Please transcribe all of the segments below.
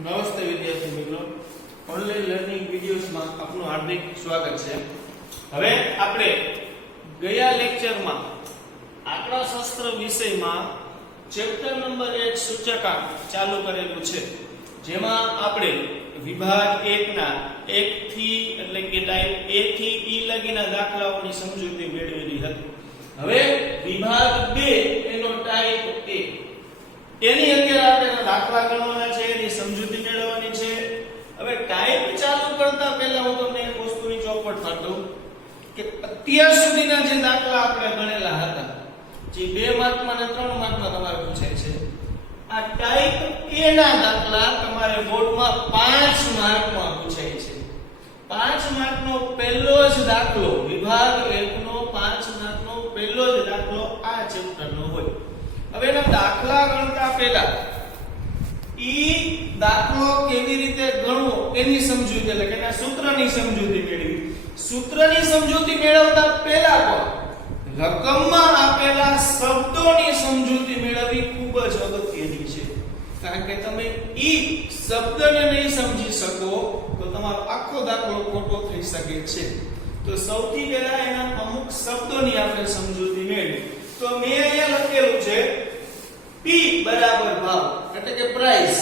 નમસ્તે વિદ્યાર્થી મિત્રો, ઓનલાઈન લર્નિંગ વિડિયોઝમાં આપનું હાર્દિક સ્વાગત છે। હવે આપણે ગયા લેક્ચરમાં આંકડાશાસ્ત્ર વિષયમાં ચેપ્ટર નંબર 1 સૂચકાંક ચાલુ કરેલું છે, જેમાં આપણે વિભાગ 1 ના 1 થી એટલે કે ટાઈપ A થી E લગીના દાખલાઓની સમજૂતી મેળવેલી હતી। હવે વિભાગ 2 એનો ટાઈપ A એની અંદર આપણે દાખલા ગણવાના છે, એની સમજૂતી મેળવવાની છે। હવે ટાઈપ ચાલુ કરતા પહેલા હું તમને એક વસ્તુની ચોખવટ કરતો કે અત્યાર સુધીના જે દાખલા આપણે ગણેલા હતા, જે 2 માર્કમાં અને 3 માર્કમાં તમારે પૂછાય છે, આ ટાઈપ A ના દાખલા તમારે બોર્ડમાં 5 માર્કમાં પૂછાય છે। 5 માર્કનો પહેલો જ દાખલો, વિભાગ 1 નો 5 માર્કનો પહેલો જ દાખલો આ ચેપ્ટરનો હોય। હવે એના દાખલા ગણતા પહેલા ઈ દાખલો કેવી રીતે ગણવો એની સમજૂતી, એટલે કે એના સૂત્રની સમજૂતી મેળવી। સૂત્રની સમજૂતી મેળવતા પહેલા પણ રકમમાં આપેલા શબ્દોની સમજૂતી મેળવવી ખૂબ જ અગત્યની છે, કારણ કે તમે ઈ શબ્દને નહીં સમજી શકો તો તમારો આખો દાખલો ખોટો થઈ શકે છે। તો સૌથી પહેલા એના અમુક શબ્દોની આપણે સમજૂતી મેળવી। તો મેં અહીંયા લખેલું છે P બરાબર ભાવ, એટલે કે પ્રાઇસ।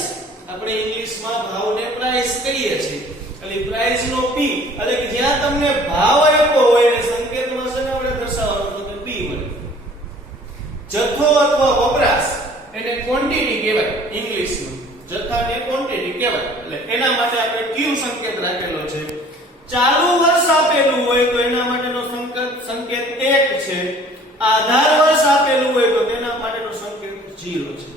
આપણે ઇંગ્લિશમાં ભાવને પ્રાઇસ કહીએ છીએ, એટલે પ્રાઇસ નો P, એટલે કે જ્યાં તમને ભાવ આપ્યો હોય ને સંકેતમાં શેને આપણે દર્શાવવાનો તો કે P વડે। જથ્થો અથવા વપરાશ એને ક્વોન્ટિટી કહેવાય ઇંગ્લિશમાં, જથ્થાને ક્વોન્ટિટી કહેવાય, એટલે એના માટે આપણે Q સંકેત રાખેલો છે। ચાલુ વર્ષ આપેલું હોય તો એના માટેનો સંકેત 1 છે। આધાર વર્ષ આપેલું હોય તો તેના માટેનો સંકેત 0 છે।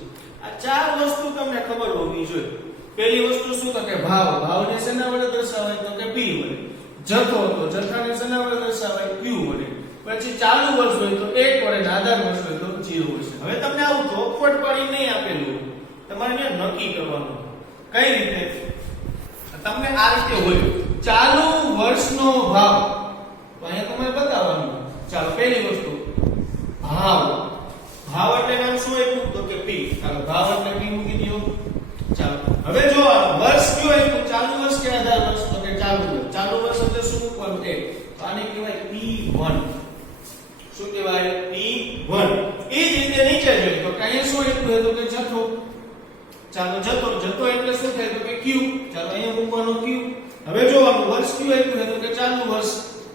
આ ચાર વસ્તુ તમને ખબર હોવી જોઈએ। પહેલી વસ્તુ શું તો કે ભાવ, ભાવને શેના વડે દર્શાવાય તો કે P વડે। જથ્થો તો જથ્થાને શેના વડે દર્શાવાય Q વડે। પછી ચાલુ વર્ષ હોય તો 1 વડે, આધાર વર્ષ હોય તો 0 હશે। હવે તમને આવું ચોખવટ પાડી નહીં આપેલું, તમારે ત્યાં નક્કી કરવાનું કઈ રીતે, તમને આ રીતે હોય ચાલુ વર્ષનો ભાવ, તો અહીંયા તમારે બતાવવાનું। ચાલો પહેલી વસ્તુ ભાવ, ભાવ એટલે નામ શું આપ્યું તો કે P, ચાલો ભાવ એટલે P મૂકી દો। ચાલો હવે જો વર્ષ કયો આપ્યું, ચાલુ વર્ષ કે આધાર વર્ષ તો કે ચાલુ વર્ષ। ચાલુ વર્ષ એટલે શું મૂકવાનું 1, તો આને કહેવાય P1। શું કહેવાય P1। એ જ રીતે નીચે જોઈએ તો અહીંયા શું આપ્યું તો કે જથ્થો। ચાલો જથ્થો એટલે શું થાય તો કે Q, ચાલો અહીંયા મૂકવાનો Q। હવે જોવાનું વર્ષ કયો આપ્યું તો કે ચાલુ વર્ષ,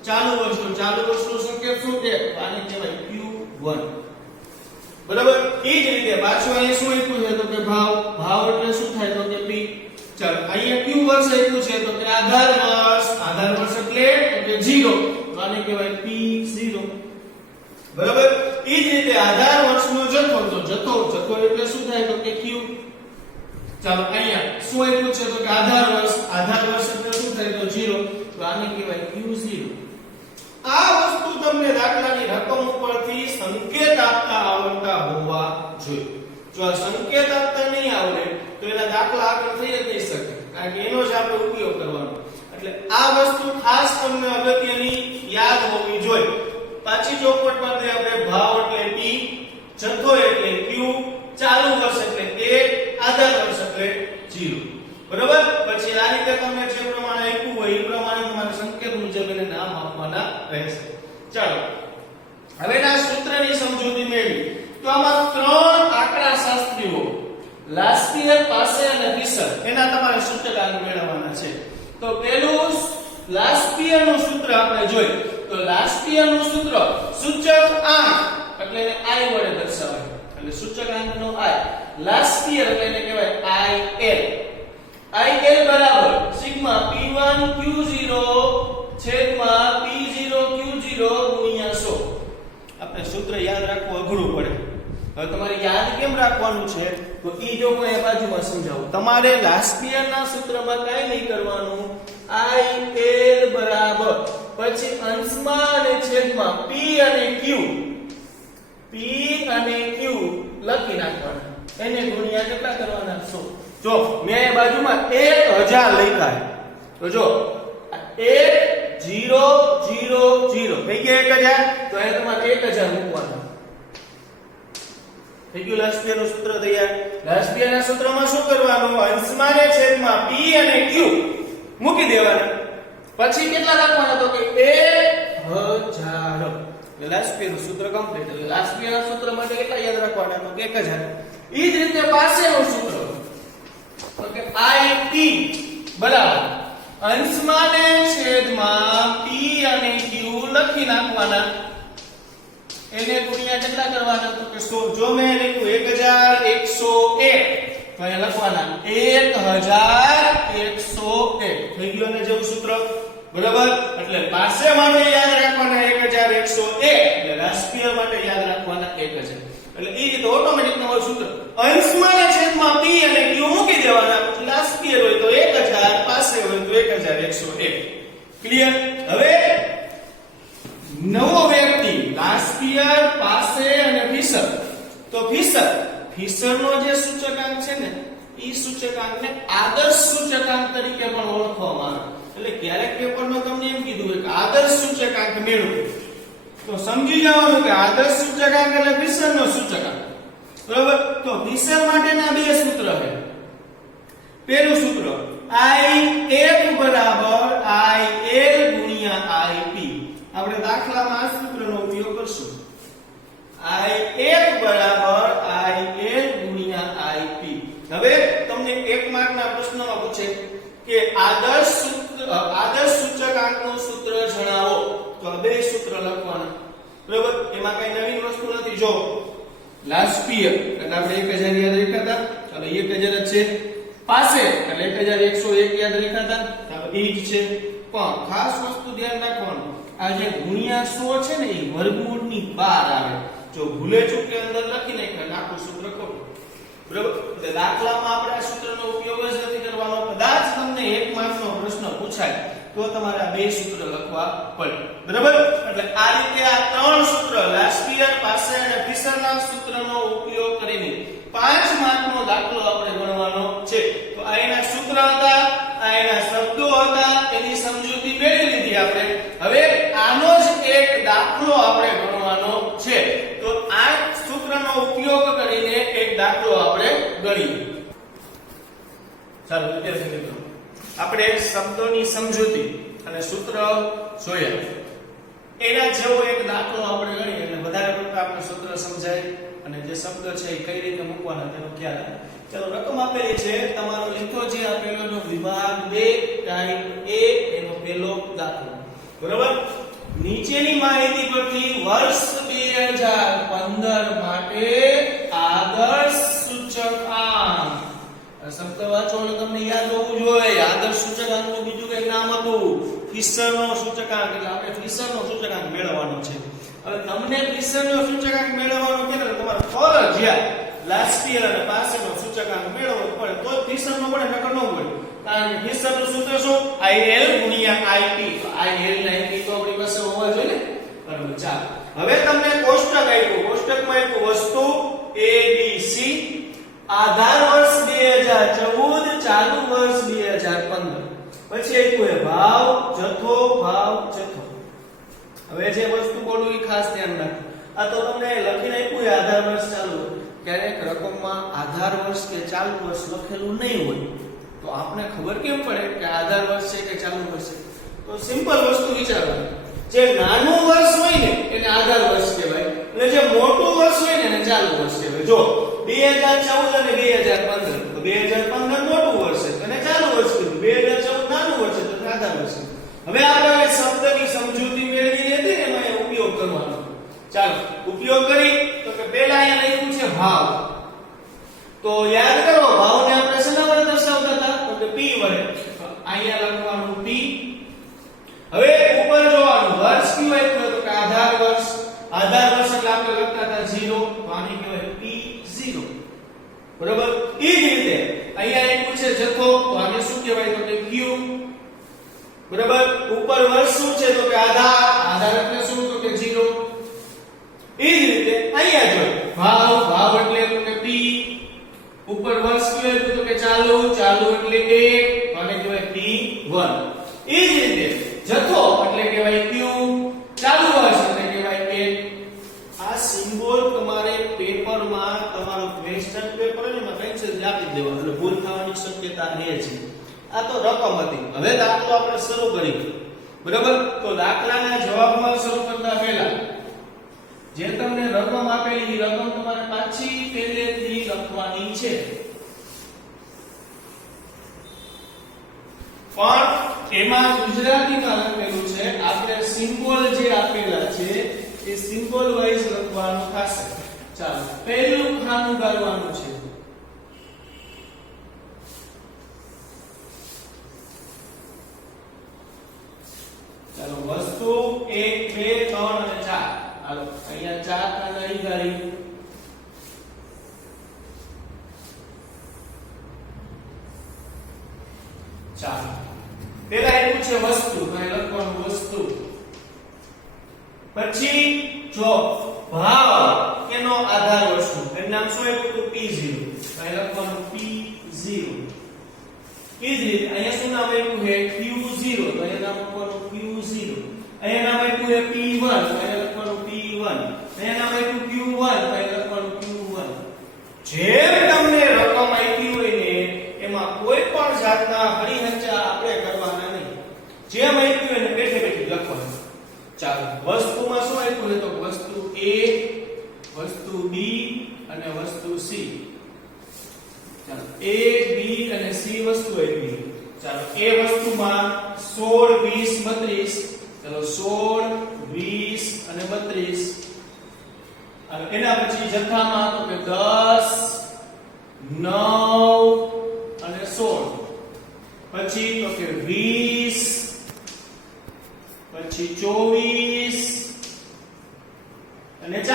ચાલુ વર્ષનો સંકેત શું છે, આને કહેવાય Q1, બરાબર। એ જ રીતે પાછું અહીંયા શું આપ્યું છે તો કે ભાવ, ભાવ એટલે શું થાય તો કે P। ચાલો અહીંયા Q વર્ષ આપ્યું છે તો કે આધાર વર્ષ એટલે તો કે 0, તો આને કહેવાય P0, બરાબર। એ જ રીતે આધાર વર્ષનો જથ્થો, તો જથ્થો એટલે શું થાય તો કે Q। ચાલો અહીંયા શું આપ્યું છે તો કે આધાર વર્ષ એટલે શું થાય તો 0, તો આને કહેવાય Q0। આ વસ્તુ તમને દાખલાની રકમ ઉપરથી સંકેત આપતા આવડતા હોવા જોઈએ। જો આ સંકેત આપતા નહીં આવડે તો એના દાખલા આગળ થઈ જ નહીં શકે, કારણ કે એનો જ આપણે ઉપયોગ કરવાનો। એટલે આ વસ્તુ ખાસ તમને અગત્યની યાદ હોવી જોઈએ। પાછી ચોખવટમાં આપણે ભાવ એટલે P, જથ્થો એટલે Q, ચાલુ વર્ષ એટલે 1, આધાર વર્ષ એટલે 0, બરાબર। પછી આ રીતે તમને જે પ્રમાણે આપ્યું હોય એ પ્રમાણે તમારે સંકેત મુજબ એને નામ આપવાના રહેશે। ચાલો હવે ના સૂત્રની સમજૂતી મેળવી। તો આમાં 3 આંકડાશાસ્ત્રીઓ લાસ્પિયર, પાસે અને ફિશર, એના તમારે સૂચકાંક મેળવવાના છે। તો પહેલું લાસ્પિયરનું સૂત્ર આપણે જોઈએ તો લાસ્પિયરનું સૂત્ર સૂચક આંક એટલે એને I વડે દર્શાવાય, એટલે સૂચકાંકનો I, લાસ્પિયર એટલે એને કહેવાય IL બરાબર સિગ્મા P1 Q0 છેદમાં P0 Q0 ગુણ્યા 100। આપણે સૂત્ર યાદ રાખવું અઘરું પડે। હવે તમારે યાદ કેમ રાખવાનું છે તો ઈ જો હું એ બાજુમાં સમજાવું। તમારે લાસ્પિયરના સૂત્રમાં કાઈ નહીં કરવાનું, IL બરાબર પછી અંશમાં અને છેદમાં P અને Q લખી નાખવાના, એને ગુણ્યા કેટલા કરવાના 100। જો મેં એ બાજુમાં 1000 લખ્યા, તો જો 1 0 0 0 થઈ ગયા 1000, તો અહીં તમારે 1000 મૂકવાના। થઈ ગયું લાસ્પિયરનું સૂત્ર તૈયાર। લાસ્પિયરના સૂત્રમાં શું કરવાનું? કરવાનું, અંશમાં ને છેદમાં p અને q મૂકી દેવાના. પછી કેટલા લખવાના તો કે 1000. લાસ્ટ પિયર નું સૂત્ર કમ્પ્લીટ. એટલે લાસ્ટ પિયર ના સૂત્ર માટે કેટલા યાદ રાખવાના તો 1000. ઈ જ રીતે પાસેનું સૂત્ર તો કે ip બરાબર અંશમાં ને છેદમાં p અને q લખી નાખવાના. એને ગુણ્યા કેટલા કરવાના તો કે 100. જો મેં લખ્યું 1101 તો અહીંયા લખવાના 1101 થઈ ગયું ને જેવું સૂત્ર બરાબર. એટલે પાસે માટે યાદ રાખવાના 1101 એટલે રાશિય માટે યાદ રાખવાના 1000. એટલે ઈ રીતે ઓટોમેટિક તમારું સૂત્ર અંશમાં ને છેદમાં p અને q મૂકી દેવાના. રાશિય હોય તો 1000, પાસે હોય તો 1101. ક્લિયર? હવે નવો વ્યક્તિ લાસ્પિયર, પાસે અને ફિશર. તો ફિશર નો જે સૂચકાંક છે ને ઈ સૂચકાંકને આદર્શ સૂચકાંક તરીકે પણ ઓળખવામાં આવે. એટલે ક્યારેક પેપરમાં તમને એમ કીધું હોય કે આદર્શ સૂચકાંક મેળવો તો સમજી જવાનું કે આદર્શ સૂચકાંક એટલે ફિશર નો સૂચકાંક. બરાબર? તો ફિશર માટેના બે સૂત્ર છે. પહેલું સૂત્ર I1 બરાબર IL ગુણ્યા IP. આપણે દાખલામાં આ સૂત્રનો ઉપયોગ કરશું. I1 બરાબર IL ગુણ્યા IP. હવે તમને 1 માર્કના પ્રશ્નમાં પૂછે કે આદર્શ સૂચકાંકનું સૂત્ર જણાવો. તો આ બે સૂત્ર લખવાના. બરાબર? એમાં કઈ નવીન વસ્તુ નથી. જો લાસ્ટ પિયર એટલે આપણે 1000 યાદ રાખ્યા હતા. ચાલો 1000 જ છે. પાસે એટલે 1101 યાદ રાખ્યા હતા. ચાલો એ જ છે. પણ ખાસ વસ્તુ ધ્યાન રાખવાનું, આ જે ગુણ્યા 100 છે ને એ વર્ગમૂળની બહાર આવે. જો ભૂલે ચૂકે અંદર લખી નાખ્યા આખું સૂત્ર ખોટું. બરાબર? એટલે દાખલામાં આપણે આ સૂત્રનો ઉપયોગ જ નથી કરવાનો. કદાચ તમને 1 માર્કનો પ્રશ્ન પૂછાય તો તમારે આ બે સૂત્ર લખવા પડે. બરાબર? એટલે આ રીતે આ ત્રણ સૂત્ર લાસ્પિયર, પાસે અને ફિશરના સૂત્રનો ઉપયોગ કરીને 5 માર્કનો દાખલો આપણે ગણવાનો છે. તો આ એના સૂત્ર હતા, આ એના શબ્દો હતા, એની સમજૂતી મેળવી લીધી આપણે. હવે આનો જ એક દાખલો આપણે ગણવાનો છે. તો આ સૂત્રનો ઉપયોગ કરીને એક દાખલો આપણે ગણીએ. ચાલો વિદ્યાર્થી મિત્રો, આપણે શબ્દોની સમજૂતી અને સૂત્ર જોયા. એના જેવો એક દાખલો આપણે ગણીએ એટલે વધારે પડતા આપણે સૂત્ર સમજાય અને જે શબ્દ છે એ કઈ રીતે મૂકવાના તેનો ખ્યાલ આવે. ચાલો રકમ આપેલી છે, તમારો લીધો જે આપેલો વિભાગ 2 ટાઈપ A એનો પહેલો દાખલો. બરાબર? નીચેની માહિતી પરથી વર્ષ 2015 માટે આદર્શ સૂચકાંક. આ શબ્દ વાંચો એટલે તમને યાદ હોવું જોઈએ. આદર્શ સૂચકાંકનું બીજું કઈ નામ હતું ફિશરનો સૂચકાંક. એટલે આપણે ફિશરનો સૂચકાંક મેળવવાનો છે. હવે તમને ફિશરનો સૂચકાંક મેળવવાનો છે એટલે તમારે ફરજિયાત લાસ્પિયર અને પાસેનો સૂચકાંક મેળવવો પડે. તો જ ફિશરનો પડે, નકર ન પડે. કારણ કે ફિશરનું સૂત્ર શું? IL ગુણ્યા IP. તો IL ને IP તો આપણી પાસે હોવા જોઈએ ને. બરાબર? ચાલો હવે તમને કોષ્ટક આપ્યું. કોષ્ટકમાં આપ્યું વસ્તુ ABC, આધાર વર્ષ 2014, ચાલુ વર્ષ 2015. પછી આપ્યું ભાવ જથ્થો, ભાવ જથ્થો. હવે જે વસ્તુ બોલું એ ખાસ ધ્યાન રાખો. આ તો તમને લખીને આપ્યું આધાર વર્ષ ચાલુ. ક્યારેક રકમમાં આધાર વર્ષ કે ચાલુ વર્ષ લખેલું નહીં હોય તો આપણે ખબર કેમ પડે કે આધાર વર્ષ છે કે ચાલુ વર્ષ છે? તો સિમ્પલ વસ્તુ વિચારવાની. જે નાનું વર્ષ હોય ને એને આધાર વર્ષ કહેવાય અને જે મોટું વર્ષ હોય ને એને ચાલુ વર્ષ કહેવાય. જો 2014 અને 2015, તો 2015 મોટું વર્ષ છે અને ચાલુ વર્ષ કીધું. 2014 નાનું વર્ષ છે તો આધાર વર્ષ છે. હવે આપણે શબ્દની સમજૂતી મેળવી હતી ને એમાં ઉપયોગ કરવાનો. ચાલો ઉપયોગ કરી તો કે પહેલા અહીંયા લખ્યું છે ભાવ. તો યાદ કરો ભાવને આપણે શેના વડે દર્શાવતા હતા? તો કે p વડે. તો અહીંયા લખવાનું p. હવે ઉપર જોવાનું વર્ષ કયું આપ્યું તો કે આધાર વર્ષ. આધાર વર્ષ એટલે આપણે લખતા હતા 0, તો આને કહેવાય p0. બરાબર? એ જ રીતે અહીંયા આપ્યું છે જથ્થો, તો આને શું કહેવાય તો કે q. બરાબર? ઉપર વર્ષ શું છે તો કે આધાર. આધાર એટલે શું તો કે 0. એ જ રીતે અહીંયા જો ભાવ. ભાવ એટલે તો કે p. ઉપર વર્ષ કયું તો કે ચાલુ. ચાલુ એટલે 1, આને કહેવાય p1. એ જ રીતે જથ્થો એટલે કહેવાય q. ચાલુ વર્ષ એટલે કહેવાય 1. આ સિમ્બોલ તમારે પેપરમાં તમારો ક્વેશ્ચન પેપર ને એમાં કઈ છે મેસેજ આપી દેવાનો એટલે ભૂલ થવાની શક્યતા રહે છે. આ તો રકમ હતી. હવે દાખલો આપણે શરૂ કરીએ. બરાબર? તો દાખલાના જવાબમાં શરૂ કરતા પહેલા જે તમને રકમ આપેલી એ રકમ તમારે પાછી પહેલેથી લખવાની છે. પણ એમાં ગુજરાતીમાં લખેલું છે, આપણે સિમ્બોલ જે આપેલા છે એ સિમ્બોલ વાઇઝ લખવાનું થશે. ચાલો પહેલું ખાનું ગાળવાનું છે. ચાલો વસ્તુ 1 2 3 અને 4. હાલો અહીંયા 4 ખાના અહીં ગાળી. ચાલો પેલા આપ્યું છે વસ્તુ, તો અહીં લખવાનું વસ્તુ. પછી જો ભાવ એનો આધાર વસ્તુ, એનું નામ શું આપ્યું હતું? P0. તો અહીં લખવાનું P0. એ જ રીતે અહીંયા શું નામ આપ્યું છે? Q0. તો અહીંયા નામ લખવાનું Q0. અહીંયા નામ આપ્યું છે P1. તો અહીંયા લખવાનું P1. અહીંયા નામ આપ્યું Q1. તો અહીંયા લખવાનું Q1. જેમ તમને રકમ આપી હોય ને એમાં કોઈ પણ જાતના હરીહંચા આપણે કરવાના નહીં. જેમ આપ્યું હોય ને બેઠે બેઠે લખવાનું. ચાલો વસ્તુમાં શું આપ્યું છે? તો વસ્તુ A, વસ્તુ B અને વસ્તુ C. ચાલો A, B અને C વસ્તુ આપી. ચાલો A વસ્તુમાં 16 20 32. ચાલો 16 20 અને 32. અને એના પછી જથ્થામાં તો કે 10 9 અને 16. પછી તો કે 20 પછી 24 અને 40.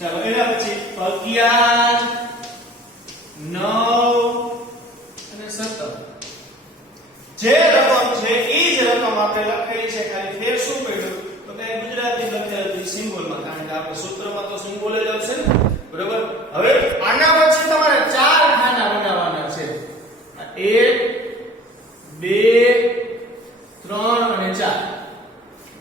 ચાલો એના પછી 11 9 અને 17. જે રકમ છે એ જ રકમ આપણે લખેલી છે, ખાલી ફેર શું કર્યું તો કે ગુજરાતી લખેલી સિમ્બોલમાં, કારણ કે આપણે સૂત્રમાં તો સિમ્બોલ જ આવશે ને. બરોબર? હવે આના પછી તમારે 4 ખાના બનાવવાના છે. 1 2 3 અને 4.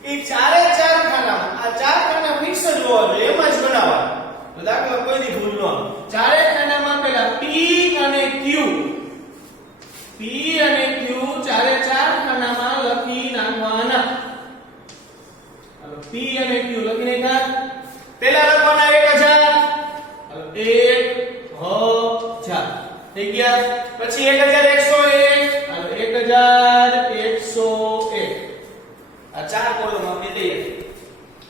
એ ચારે ચાર ખાના, આ 4 ખાના ફિક્સ જ હોવા જોઈએ, એમાં જ બનાવવાના. તો દાખલા કોઈની ભૂલ ન આવે. ચારે ખાનામાં પહેલા P અને Q, P અને Q ચારે ચાર ખાનામાં લખી નાખવાના. હાલો P અને Q લખી નાખ્યા. પહેલા લખવાના 1000. હાલો 1000 થઈ ગયા. પછી 1101. હાલો 1101. આ ચાર કોલમ આપી દઈએ.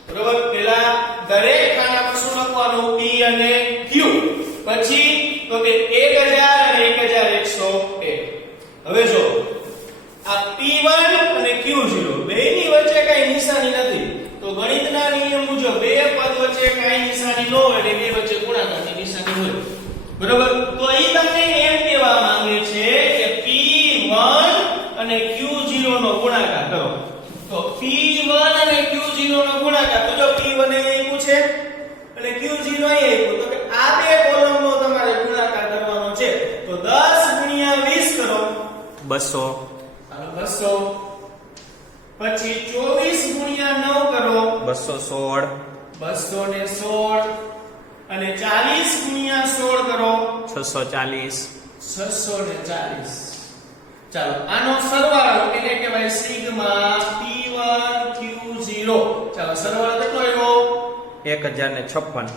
બરોબર? પહેલા દરેક ખાનામાં શું લખવાનું? P અને Q. પછી તો કે 1000 અને 1101. હવે જો આ P1 અને Q0 બેની વચ્ચે કઈ નિશાની નથી, તો ગણિતના નિયમ મુજબ બે પદ વચ્ચે કઈ નિશાની ન હોય એટલે બે વચ્ચે ગુણાકારની નિશાની હોય. બરોબર? તો અહીં તમને એમ કહેવા માંગે છે કે P1 અને Q0 નો ગુણાકાર કરો. તો P1 અને Q0 નો ગુણાકાર, તો જો P1 અહીં પૂછે અને Q0 અહીં આપ્યું, તો કે આ બે કોલમનો તમારે ગુણાકાર કરવાનો છે. તો 10 ગુણ્યા 20 કરો 200. હાલો 200. પછી 24 ગુણ્યા 9 કરો 216. 216. અને 40 ગુણ્યા 16 કરો 640. 640. ચાલો આનો સરવાળો એટલે કહેવાય સિગ્મા P1 Q0. ચાલો સરવાળો કેટલો આવ્યો? 1056.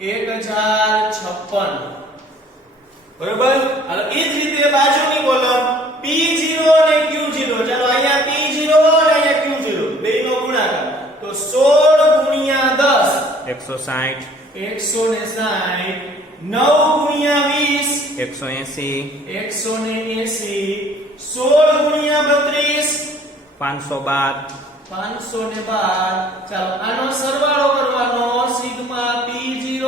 1056. બરોબર? હાલો એ જ રીતે બાજુની કોલમ P0 અને Q0. ચાલો અહીંયા P0 અને અહીંયા Q0 બેનો ગુણાકાર, તો 16 ગુણ્યા 10 160. 160. 9 ગુણ્યા 20 180. 180. 16 ગુણ્યા 32 512. 512. ચાલો આનો સરવાળો કરવાનો, સિગ્મા P0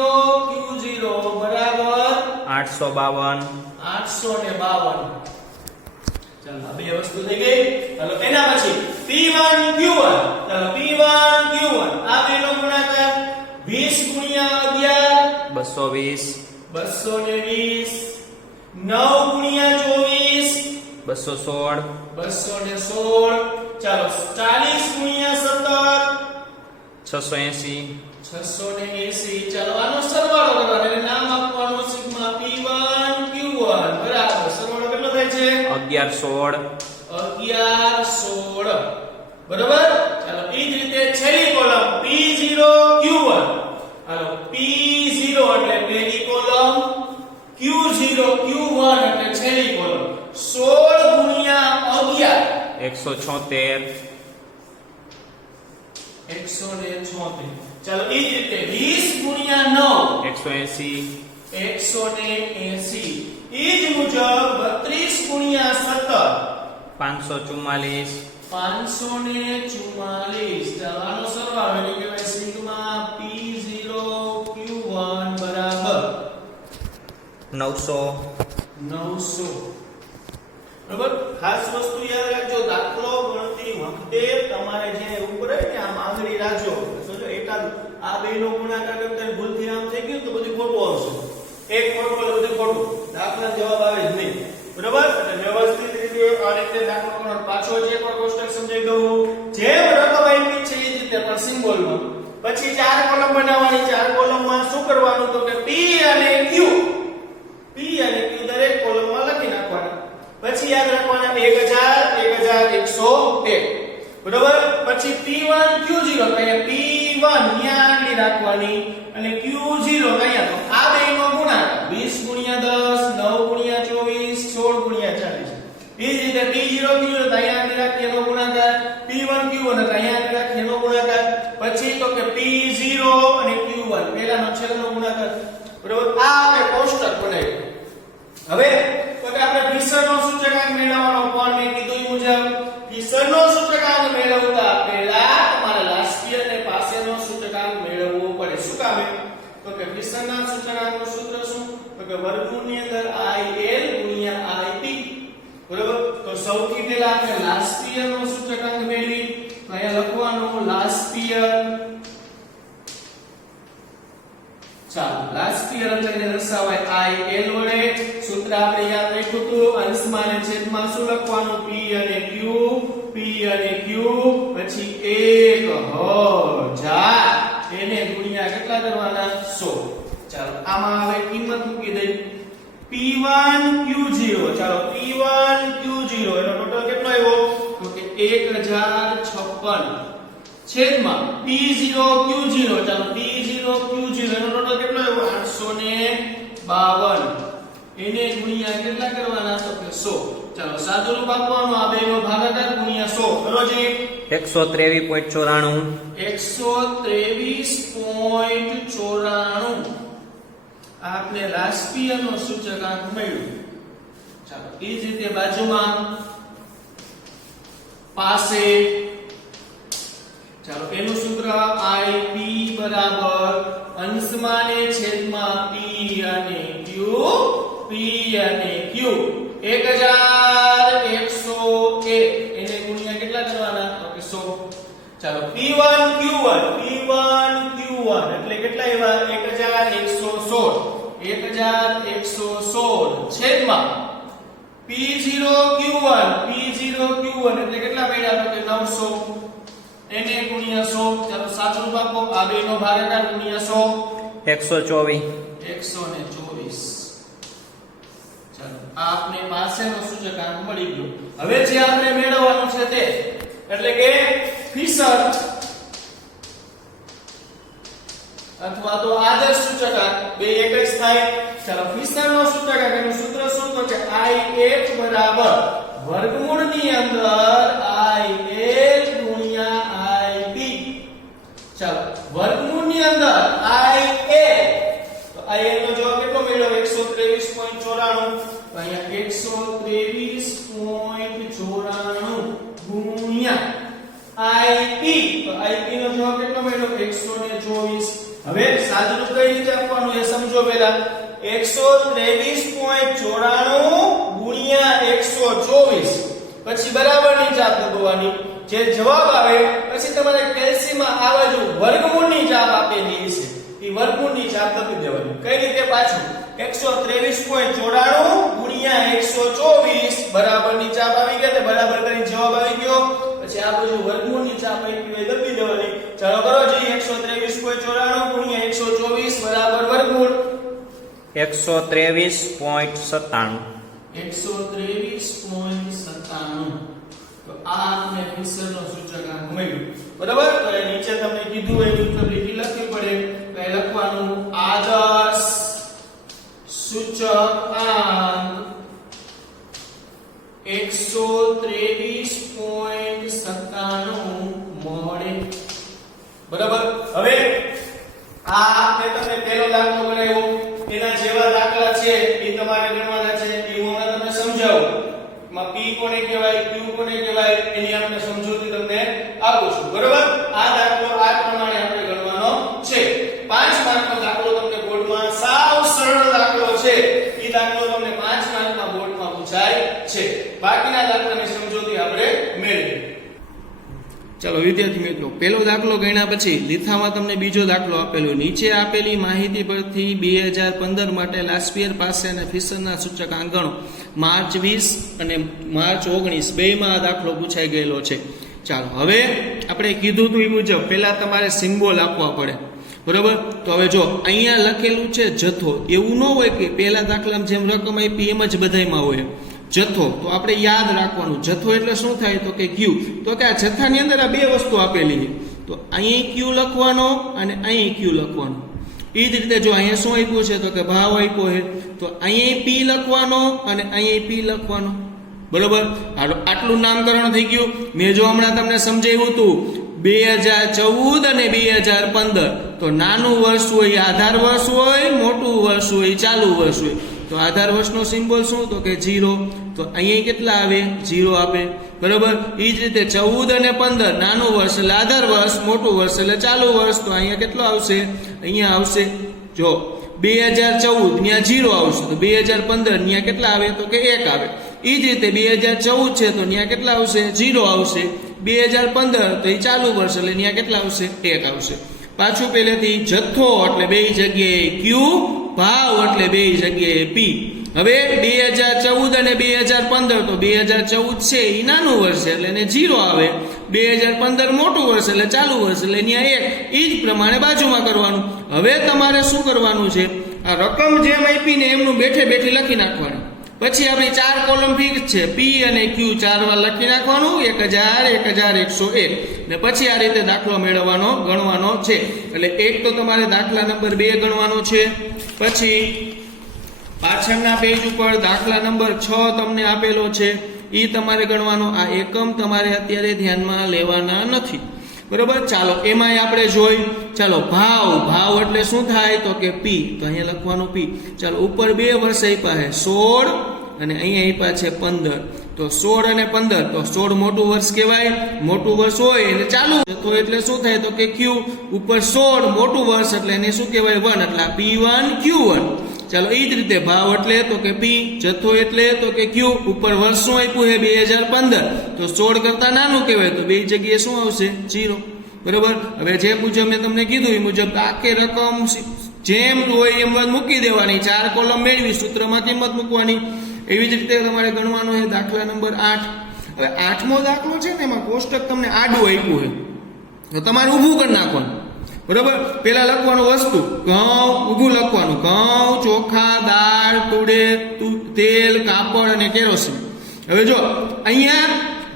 Q0 બરાબર 852. 852. ચાલો આ બે વસ્તુ થઈ ગઈ. ચાલો એના પછી P1 Q1. ચાલો P1 Q1 આ બેનો ગુણાકાર 20 ગુણ્યા 11 220. 220. 9 ગુણ્યા 24 216. 216. ચાલો 40 ગુણ્યા 17 680. 680. ચાલો આનો સરવાળો કરવાનો એટલે નામ આપવાનું સિગ્મા 11 16 11 16 બરોબર. ચાલો એ જ રીતે છેલ્લી કોલમ P0 Q1. હાલો P0 એટલે પહેલી કોલમ, Q0 Q1 એટલે છેલ્લી કોલમ. 16 ગુણ્યા 11 176 176. ચાલો એ જ રીતે 20 ગુણ્યા 180 9 180. એ જ મુજબ 32 ગુણ્યા 17 544 544. ચાલો આનો સરવાળો એટલે કહેવાય સિગ્મા P0 Q1 બરાબર 900. બરાબર. ખાસ વસ્તુ યાદ રાખજો, દાખલો ગણતરી વખતે તમારે જે ઉપર હોય ને આમ આંગળી રાખજો. સમજો એકાદ આ બેનો ગુણાકાર કરતા ભૂલથી આમ થઈ ગયું તો બધું ખોટું આવશે. એક ખોટું એટલે બધું ખોટું, દાખલા જવાબ આવે જ નહીં. બરાબર. એટલે વ્યવસ્થિત રીતે આ રીતે દાખલો કરવાનો. પાછો જે પણ કોષ્ટક સમજાઈ દઉં, જેમ રકમ આપી છે એ જ રીતે પણ સિમ્બોલમાં. પછી ચાર કોલમ બનાવવાની. ચાર કોલમમાં શું કરવાનું તો કે P અને Q દરેક કોલમમાં લખી નાખવાના. પછી યાદ રાખવાના 1101 બરોબર. પછી P1 Q0 અહીંયા P1 અહીંયા આંગળી રાખવાની અને Q0 અહીંયા તો આ બેનો ગુણાકાર 20 ગુણ્યા 10 9 ગુણ્યા 24 16 ગુણ્યા 40. એ જ રીતે P0 Q0 તો અહીંયા આંગળી રાખી એનો ગુણાકાર, P1 Q1 તો અહીંયા આંગળી રાખી એનો ગુણાકાર. પછી તો કે P0 અને Q1 પહેલાનો છેલ્લાનો ગુણાકાર. બરોબર. આ આપણે કોષ્ટક બનાવ્યું. હવે તો કે આપણે ફિશરનો સૂચકાંક મેળવવાનો પણ મેં કીધું એ મુજબ ફિશરનો સૂચકાંક મેળવતા પહેલા તમારે લાસ્પિયર ને પાસેનો સૂચકાંક મેળવવો પડે. શું કામ? તો કે ફિશરના સૂચકાંકનું સૂત્ર શું? તો કે વર્ગમૂળની અંદર IL ગુણ્યા IP. બરોબર. તો સૌથી પહેલા આપણે લાસ્પિયરનો સૂચકાંક મેળવી તો અહીંયા લખવાનું લાસ્પિયર. ચાલો લાસ્પિયર એટલે દર્શાવાય IL વડે. સૂત્ર આપણે યાદ રાખ્યું હતું, અંશમાં અને છેદમાં શું લખવાનું? P અને Q પછી 1000 એને ગુણ્યા કેટલા કરવાના? 100. ચાલો આમાં હવે કિંમત મૂકી દઈ. P1 Q0. ચાલો P1 Q0 એનો ટોટલ કેટલો આવ્યો? તો કે 1056 છેદમાં P0 Q0. ચાલો P0 Q0 એનો ટોટલ કેટલો આવ્યો? 852 એને ગુણ્યા કેટલા કરવાના? તો કે 100. ચાલો સાદું રૂપ આપવાનું, આ બેનો ભાગાકાર ગુણ્યા 100 કરો જી. 123.94 123.94 આપને લાસ્પિયરનો સૂચકાંક મળ્યો. ચાલો એ જ રીતે બાજુમાં પાસે. ચાલો એનું સૂત્ર IP બરાબર અંશમાં ને છેદમાં P અને Q 1101 એને ગુણ્યા કેટલા કરવાના? તો કે 100. ચાલો P1 Q1 એટલે કેટલા આવ્યા? 1116 છેદમાં P0 Q1 એટલે કેટલા મળ્યા? તો કે 900 એને ગુણ્યા 100. ચાલો સાચું રૂપ આપો, આ બેનો ભાગાકાર ગુણ્યા 100 124. ચાલો આ આપને પાસેનો સૂચકાંક મળી ગયો. હવે જે આપણે મેળવવાનું છે તે એટલે કે ફિશર અથવા તો આદર્શ સૂચકાંક બે એક જ થાય. ચાલો ફિશરનો સૂચકાંક એનું સૂત્ર શું? તો કે IH બરાબર વર્ગમૂળની અંદર IL ગુણ્યા IP. ચાલો વર્ગમૂળની અંદર IL તો IL નો જવાબ કેટલો મળ્યો? 123.94. અહીંયા 123.94 ગુણ્યા IP. તો IP નો જવાબ કેટલો મળ્યો? 124. હવે સાદું રૂપ કઈ રીતે આપવાનું એ સમજો પહેલા. 123.94 ગુણ્યા 124 પછી બરાબરની ચાપ દબાવવાની. જે જવાબ આવે પછી તમારે કેલ્સીમાં આ બાજુ વર્ગમૂળની ચાપ આપેલી છે એ વર્ગમૂળની ચાપ દબાવી દેવાની. કઈ રીતે? પાછું 123.94 ગુણ્યા 124 બરાબરની ચાપ આવી ગઈ એટલે બરાબર કરીને જવાબ આવી ગયો. પછી આ બાજુ વર્ગમૂળની ચાપ આપી હોય દબાવી દેવાની. ચાલો કરો જી. 123.94 ગુણ્યા 124 બરાબર વર્ગમૂળ 123.97 123.97 તો આ આપણે ફિશરનો સૂચકાંક મળ્યો બરાબર તો એ નીચે તમને કીધું હોય તો લીટી લખવી પડે તો એ લખવાનું આદર્શ સૂચકાંક 123.97 મળે બરાબર હવે આ આપણે તમને પહેલો દાખલો કરાવ્યો એના જેવા દાખલા છે એ તમારે ગણવાના છે એ હું તમને સમજાવું માં p કોને કહેવાય q કોને કહેવાય એની આપણે સમજૂતી તમને આપું છું બરાબર આ દાખલો આ પ્રમાણે આપણે ગણવાનો છે 5 માર્કનો દાખલો તમને બોર્ડમાં સાવ સરળ દાખલો છે એ દાખલો તમને 5 માર્કના બોર્ડમાં પૂછાય છે બાકીના દાખલાની સમજૂતી આપણે મેળવીએ ચાલો વિદ્યાર્થી મિત્રો પહેલો દાખલો ગણ્યા પછી લીથામાં તમને બીજો દાખલો આપેલો નીચે આપેલી માહિતી પરથી 2015 માટે લાસ્પિયર પાસે અને ફિશરના સૂચકાંક ગણો માર્ચ 20 અને માર્ચ 19 બેમાં આ દાખલો પૂછાઈ ગયેલો છે ચાલો હવે આપણે કીધું હતું એ મુજબ પહેલા તમારે સિમ્બોલ આપવા પડે બરાબર તો હવે જો અહીંયા લખેલું છે જથ્થો એવું ન હોય કે પહેલા દાખલામાં જેમ રકમ આપી એમ જ બધાયમાં હોય જથ્થો તો આપણે યાદ રાખવાનું જથ્થો એટલે શું થાય તો કે ક્યુ તો કે આ જથ્થાની અંદર આ બે વસ્તુ આપેલી છે તો અહીં ક્યુ લખવાનો અને અહીં ક્યુ લખવાનો એ જ રીતે જો અહીંયા શું આપ્યું છે તો કે ભાવ આપ્યો છે તો અહીં પી લખવાનો અને અહીં પી લખવાનો બરોબર આટલું નામકરણ થઈ ગયું મેં જો હમણાં તમને સમજાવ્યું હતું 2014 અને 2015 તો નાનું વર્ષ હોય આધાર વર્ષ હોય મોટું વર્ષ હોય ચાલુ વર્ષ હોય તો આધાર વર્ષનો સિમ્બોલ શું તો કે 0 તો અહીંયા કેટલા આવે 0 આપે બરોબર એ જ રીતે 14 અને 15 નાનું વર્ષ એટલે આધાર વર્ષ મોટું વર્ષ એટલે ચાલુ વર્ષ તો અહીંયા કેટલો આવશે અહીંયા આવશે જો 2014 ત્યાં 0 આવશે તો 2015 ત્યાં કેટલા આવે તો કે 1 આવે એ જ રીતે 2014 છે તો ત્યાં કેટલા આવશે 0 આવશે 2015 તો એ ચાલુ વર્ષ એટલે ત્યાં કેટલા આવશે 1 આવશે પાછું પહેલેથી જથ્થો એટલે બે જગ્યાએ ક્યુ ભાવ એટલે બે જગ્યાએ પી હવે 2014 અને 2015 તો 2014 છે એ નાનું વર્ષ છે એટલે એને 0 આવે 2015 મોટું વર્ષ એટલે ચાલુ વર્ષ એટલે ત્યાં 1 એ જ પ્રમાણે બાજુમાં કરવાનું હવે તમારે શું કરવાનું છે આ રકમ જેમ આપીને એમનું બેઠે બેઠી લખી નાખવાનું પછી આપણી 4 કોલમ ફિક્સ છે પી અને ક્યુ 4 વાર લખી નાખવાનું 1000 1101 ને પછી આ રીતે દાખલો મેળવવાનો ગણવાનો છે એટલે એક તો તમારે દાખલા નંબર 2 ગણવાનો છે પછી પાછળના પેજ ઉપર દાખલા નંબર 6 તમને આપેલો છે એ તમારે ગણવાનો આ એકમ તમારે અત્યારે ધ્યાનમાં લેવાના નથી બરોબર ચાલો એમાંય આપણે જોઈ ચાલો ભાવ એટલે શું થાય તો કે પી તો અહીંયા લખવાનું પી ચાલો ઉપર 2 વર્ષ આપ્યા છે 16 અને અહીંયા આપ્યા છે 15 તો 16 અને 15 તો 16 મોટું વર્ષ કહેવાય મોટું વર્ષ હોય એટલે ચાલુ તો એટલે શું થાય તો કે ક્યુ ઉપર 16 મોટું વર્ષ એટલે એને શું કહેવાય 1 એટલે P1 Q1 ચાલો એ જ રીતે ભાવ એટલે તો કે પી જથ્થો એટલે તો કે ક્યુ ઉપર વર્ષ શું આપ્યું છે 2015 તો 16 કરતા નાનું કહેવાય તો બે જગ્યાએ શું આવશે 0 બરોબર હવે જે મુજબ મેં તમને કીધું એ મુજબ આખી રકમ જેમ હોય એમ મૂકી દેવાની 4 કોલમ મેળવી સૂત્રમાં કિંમત મૂકવાની એવી જ રીતે તમારે ગણવાનું છે દાખલા નંબર 8 હવે 8મો દાખલો છે ને એમાં કોષ્ટક તમને આડું આપ્યું છે તો તમારે ઊભું કરી નાખવાનું બરોબર પેલા લખવાનું વસ્તુ ઘઉં ઊભું લખવાનું ઘઉં ચોખા દાળ તુડે તેલ કાપડ અને કેરોસીન હવે જો અહીંયા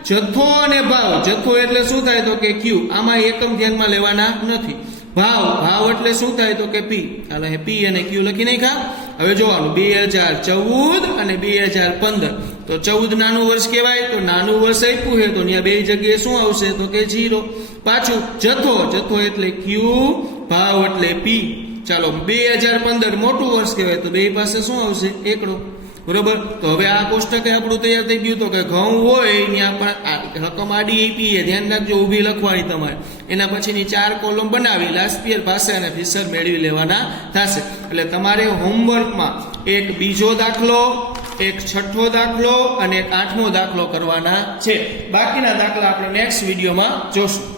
જથ્થો અને ભાવ જથ્થો એટલે શું થાય તો કે ક્યુ આમાં એકમ ધ્યાનમાં લેવાના નથી ભાવ એટલે શું થાય તો કે પી હાલો અહીં પી અને ક્યુ લખી નાખ્યા હવે જોવાનું 2014 અને 2015 તો 14 નાનું વર્ષ કહેવાય તો નાનું વર્ષ આપ્યું છે તો ત્યાં બે જગ્યાએ શું આવશે તો કે 0 પાછું જથ્થો એટલે ક્યુ ભાવ એટલે પી ચાલો 2015 મોટું વર્ષ કહેવાય તો બે પાસે શું આવશે એકડો બરોબર તો હવે આ કોષ્ટક આપણું તૈયાર થઈ ગયું તો કે ઘઉં હોય ત્યાં પણ રકમ આડી આપી ધ્યાન રાખજો ઊભી લખવાની તમારે એના પછીની 4 કોલમ બનાવી લાસ્પિયર પાસે અને ફિશર મેળવી લેવાના થશે એટલે તમારે હોમવર્કમાં એક બીજો દાખલો એક 6થો દાખલો અને એક 8મો દાખલો કરવાના છે બાકીના દાખલા આપણે નેક્સ્ટ વિડીયોમાં જોશું